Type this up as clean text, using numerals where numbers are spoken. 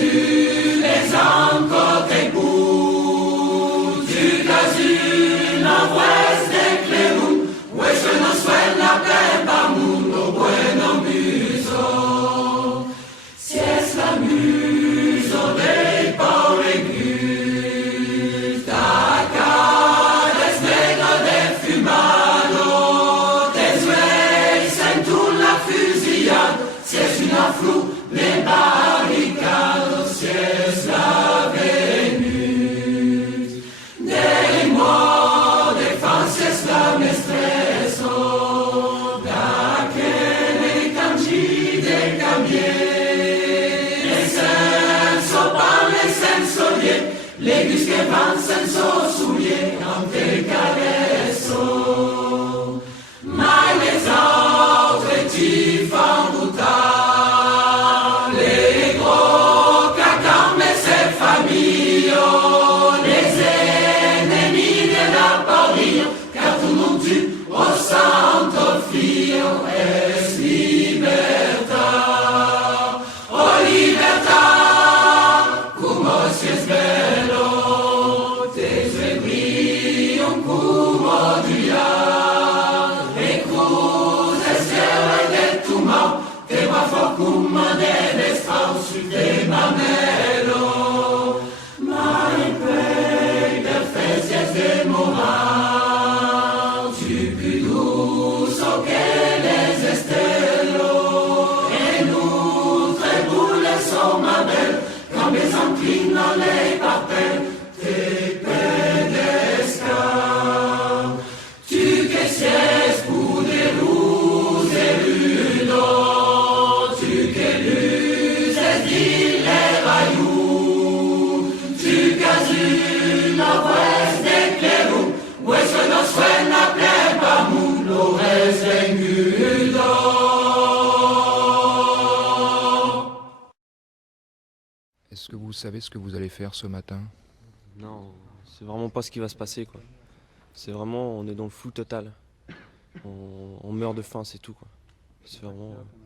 les encore tes bouts, tu casu la voix de clérum, ouais je no suena pepa mundo bueno muso, si es la muso dei paure gus, ta cara es negra de fumado, tes oreilles sentent la fusillade, si es una flou, les barricados, si es la venus. Dei mois de fan, si es la mestreso, da que ne cangi de cambier. Les senso pan, les senso lié, les gus que van senso soulier, ante caresso. Mais les autres ti fan boutar. Santo Figlio es libertà, oh libertà, como si es bello, te seguiam como dia, e cruces de tu mão, te va focuma de desfalso de mamelo, mai pei de fecias de moral. Inclina lei papel, te pedesca. Tu que sies poderoso e rudo, tu que luces di l'erayu, tu casu la voz de clerum, hueso no suena plepa mundo es vengudo. Est-ce que vous savez ce que vous allez faire ce matin? Non, c'est vraiment pas ce qui va se passer, quoi. C'est vraiment, on est dans le flou total. On meurt de faim, c'est tout, quoi. C'est vraiment...